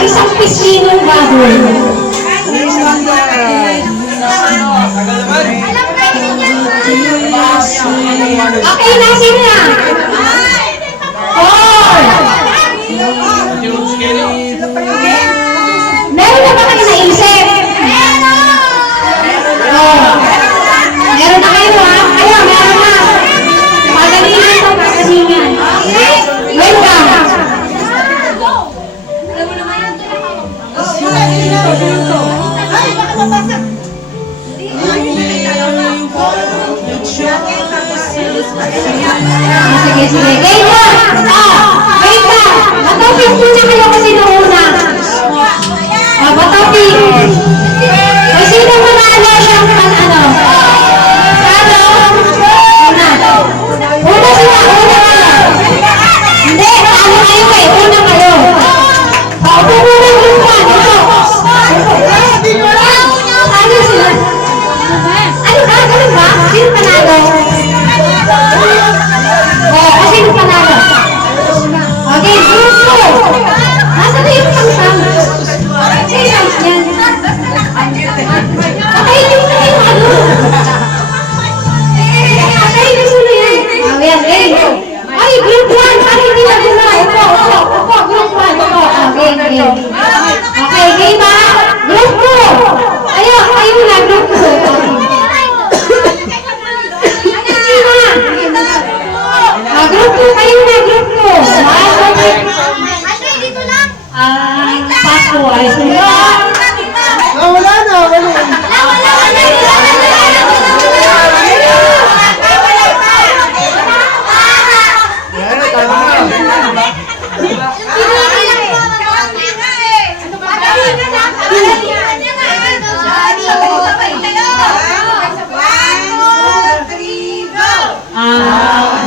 Isang pisinong baboy. Okay na, sino na? Meron na ba kayo naisip? Meron na kayo, ha? Kayo, meron na. Pagalingan ito, pagalingan. Welcome. Sige, sige. Game na! Wait na! Batoping muna kayo kasi nauna. Batoping. O sino manalo siyang ano? Ano? Una. Una sila. Una kayo. Hindi. Ano kayo eh? Una kayo. Upo muna yung pan. Ano sila? Ano ba? Ganun ba? Sino panalo? Kasi yung panalo. Okay, group 2. Nasaan na yung pangsam? Say sounds yan. Okay, yung na yung ano. Okay, yung sulo yan. Ayan, ay, group 1. Parang hindi na gula. Opo, group 1. Opo, okay. Okay, game ba? Group 2. Kayo na, group 2. Group 2 kayo na, group 2. Pasko ay sila. Wala na.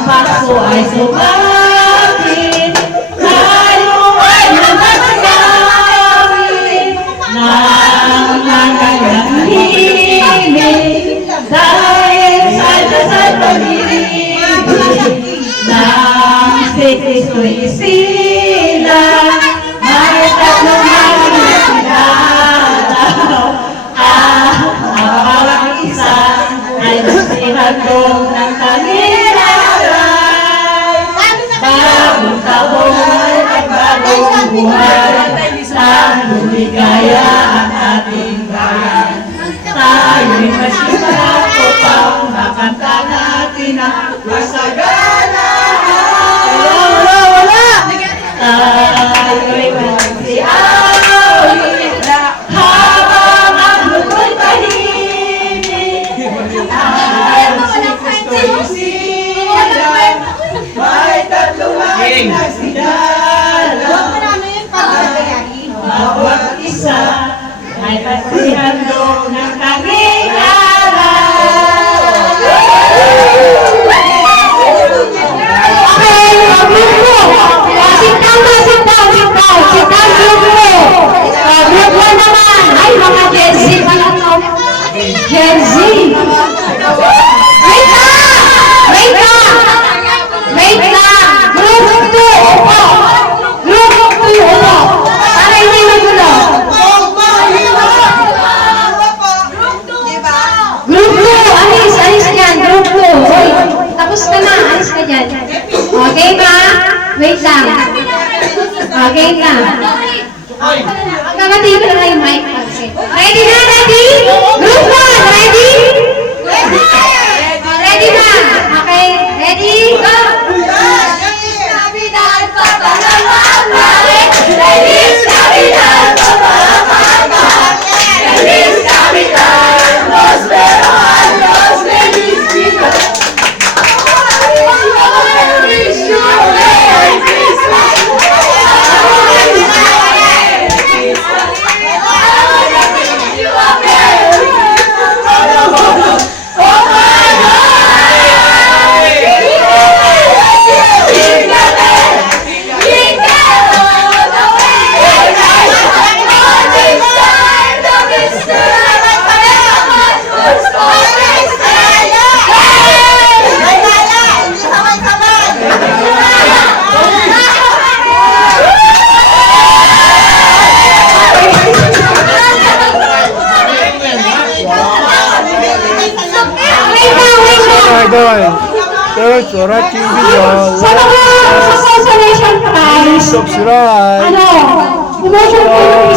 Pasko ay sumapit, tayo ay nagsasabi ng nanganahimik dahil sa Diyos at pag-ibig ng si Kristo'y isilang may tatlong nagsinalaw. Ang bawat isa ay nagsihandog ng bagong taon at bagong buhay, lalong ligaya ang ating bayan. Tayo'y masipat upang makanta natin ang kasaganahan. Wala! Tayo'y magsiawit habang ang mundo tahimik. Ang si Kristo'y isilang may tatluhan na sinala. Bawat isa ay pasihandog ng kanyang aral. Okay, group mo. Sit down, group mo. Group mo naman. Ay, mga Gen Z pala to. Gen Z. Wait lang! Group 2, upo! Group 2, upo! Para hindi magulo. Group 2, alis yan, group 2. Hoy, tapos ka na, alis ka dyan. Okay ba? Wait lang. Okay na. Kakati ko na yung mic. Ready na, ready? Group 1, ready? Ready na? Okay, ready? Go! Happy bye. Thanks for watching video. Sa mga sa consolation prize, Subscribe. ano, promotion po yung